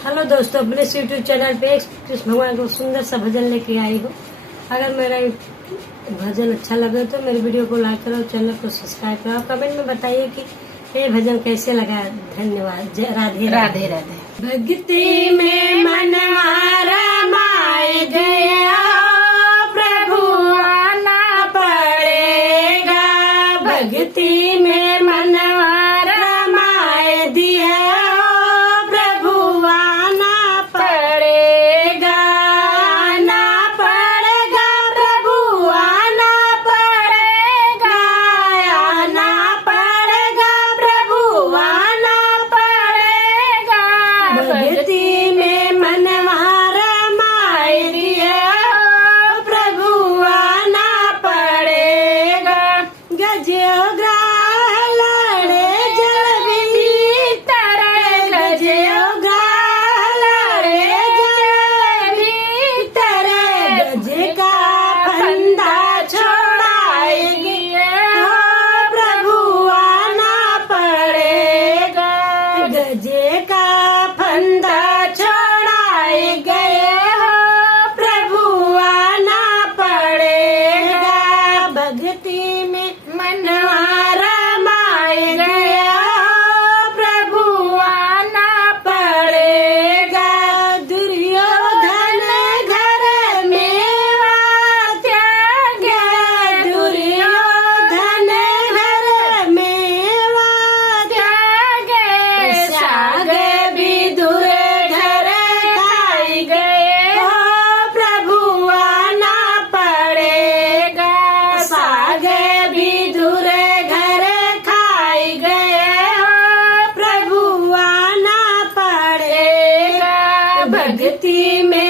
Hello दोस्तों, अपने YouTube channel पे एक कृष्ण भगवान को सुंदर सा भजन लेके आई हूँ। अगर मेरा भजन अच्छा लगे तो मेरे वीडियो को लाइक करो, चैनल को सब्सक्राइब करो, कमेंट में बताइए कि ये भजन कैसे लगा। धन्यवाद। जय राधे राधे राधे। भक्ति में मनवा रमाए गया, प्रभु आना पड़ेगा। भक्ति में मनवा रमाए दिया, प्रभु आना पड़ेगा। आना पड़ेगा, प्रभु आना पड़ेगा। आना पड़ेगा, प्रभु आना पड़ेगा। भक्ति में मनवा रमाए दिया, प्रभु आना पड़ेगा। गजोग्रा लड़े जल भीतर, गजोग्रा लड़े जल भीतर। गज का फंदा छोड़ाएगी, प्रभु आना पड़ेगा। गजे का फंदा छोड़ाए गए हो, प्रभु आना पड़ेगा। भक्ति में मनवा रमाए गया, प्रभु आना पड़ेगा। दुर्योधन घर में त्याग, दुर्योधन घर में त्याग। साग विदुर घर खाई गए हो, प्रभु आना पड़ेगा। साग विदुर घर खाई गए हो, प्रभु आना पड़ेगा। भक्ति में